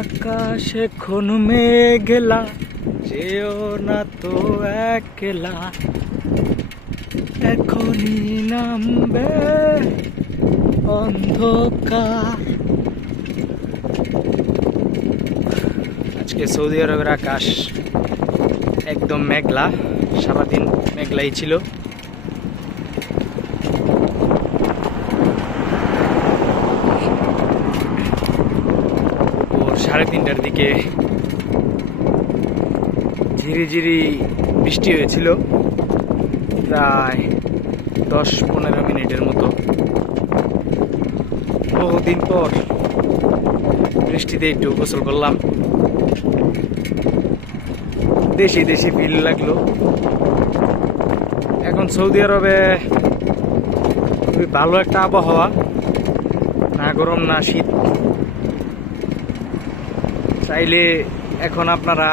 আকাশ এখন মেঘলা, যেও না তো একলা, এখনই নামবে অন্ধকার। আজকে সৌদি আরবের আকাশ একদম মেঘলা, সারাদিন মেঘলাই ছিল। ও 3:30টার দিকে ঝিরিঝিরি বৃষ্টি হয়েছিল, প্রায় 10-15 মিনিটের মতো। বহুদিন পর বৃষ্টিতে একটু গোসল করলাম, দেশি দেশি ফিল লাগলো। এখন সৌদি আরবে খুবই ভালো একটা আবহাওয়া, না গরম না শীত। চাইলে এখন আপনারা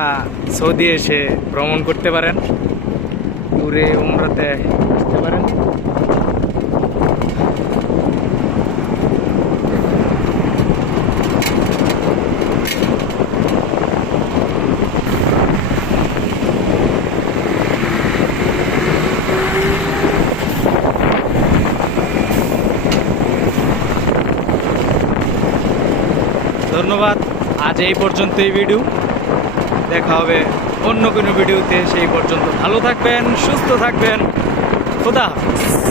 সৌদি এসে ভ্রমণ করতে পারেন, ঘুরে উমরাতে আসতে পারেন। ধন্যবাদ, আজ এই পর্যন্তই ভিডিও। দেখা হবে অন্য কোনো ভিডিওতে, সেই পর্যন্ত ভালো থাকবেন, সুস্থ থাকবেন। খোদা হাফেজ।